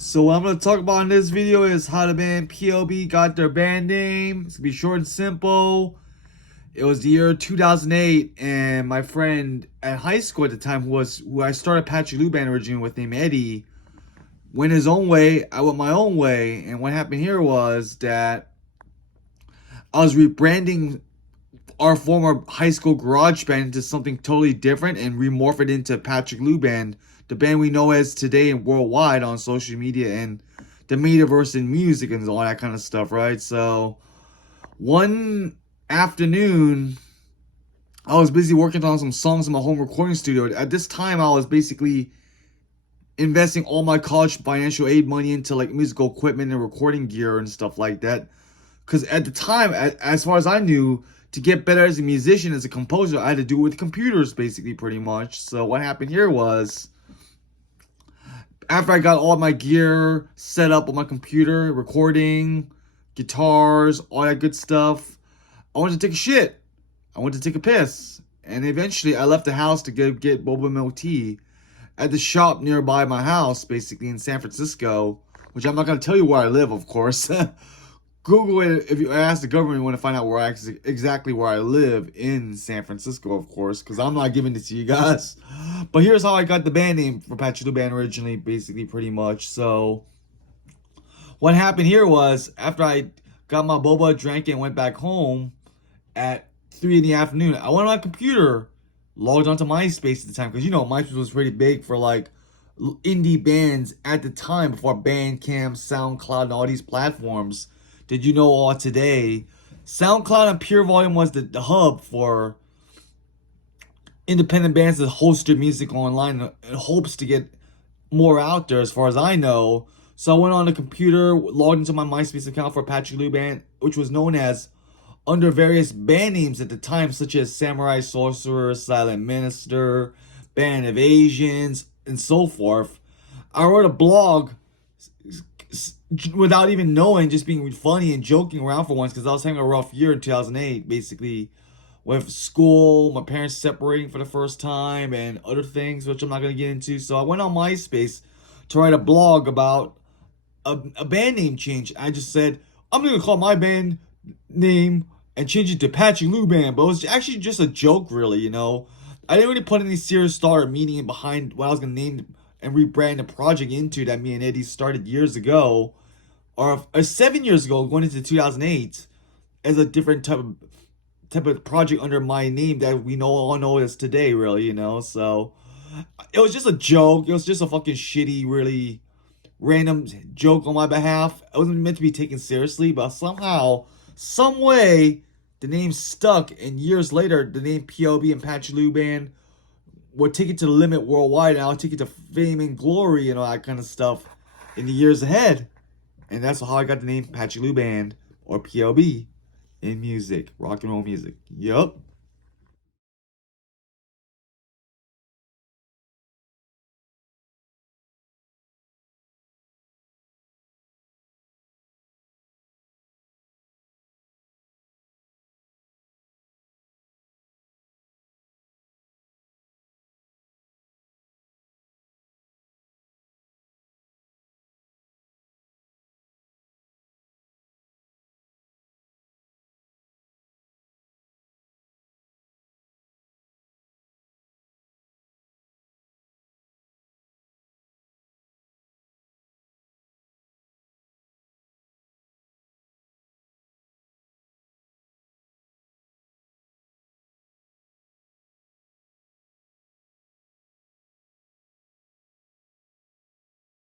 So what I'm going to talk about in this video is how the band PLB got their band name. It's going to be short and simple. It was the year 2008, and my friend at high school at the time, who I started Patrick Lou band originally with, named Eddie, went his own way. I went my own way. And what happened here was that I was rebranding our former high school garage band into something totally different and remorph it into Patrick Lou band, the band we know as today and worldwide on social media and the metaverse and music and all that kind of stuff, right? So one afternoon, I was busy working on some songs in my home recording studio. At this time, I was basically investing all my college financial aid money into like musical equipment and recording gear and stuff like that. Because at the time, as far as I knew, to get better as a musician, as a composer, I had to do it with computers, basically, pretty much. So what happened here was, after I got all my gear set up on my computer, recording, guitars, all that good stuff, I wanted to take a shit. I wanted to take a piss. And eventually, I left the house to get boba milk tea at the shop nearby my house, basically, in San Francisco, which I'm not going to tell you where I live, of course. Google it if you ask the government. You want to find out exactly where I live in San Francisco, of course, because I'm not giving it to you guys. But here's how I got the band name for Patrick Lou Band originally, basically, pretty much. So what happened here was, after I got my boba, drank it, and went back home at 3 in the afternoon, I went on my computer, logged onto MySpace at the time, because, you know, MySpace was pretty big for, like, indie bands at the time, before Bandcamp, SoundCloud, and all these platforms. Did you know all today? SoundCloud and Pure Volume was the hub for independent bands that host their music online in hopes to get more out there, as far as I know. So I went on the computer, logged into my MySpace account for Patrick Lou Band, which was known as under various band names at the time, such as Samurai Sorcerer, Silent Minister, Band of Asians, and so forth. I wrote a blog without even knowing, just being funny and joking around for once, because I was having a rough year in 2008, basically, with school, my parents separating for the first time, and other things, which I'm not going to get into. So I went on MySpace to write a blog about a band name change. I just said, I'm going to call my band name and change it to Patrick Lou Band. But it was actually just a joke, really, you know. I didn't really put any serious thought or meaning behind what I was going to name and rebrand the project into, that me and Eddie started years ago, or 7 years ago, going into 2008, as a different type of project under my name that we all know as today, really, you know. So it was just a joke. It was just a fucking shitty, really random joke on my behalf. It wasn't meant to be taken seriously, but somehow, some way, the name stuck, and years later, the name PLB and Patrick Lou Band would take it to the limit worldwide, and I'll take it to fame and glory and all that kind of stuff in the years ahead. And that's how I got the name Patrick Lou Band, or PLB, in music, rock and roll music. Yup.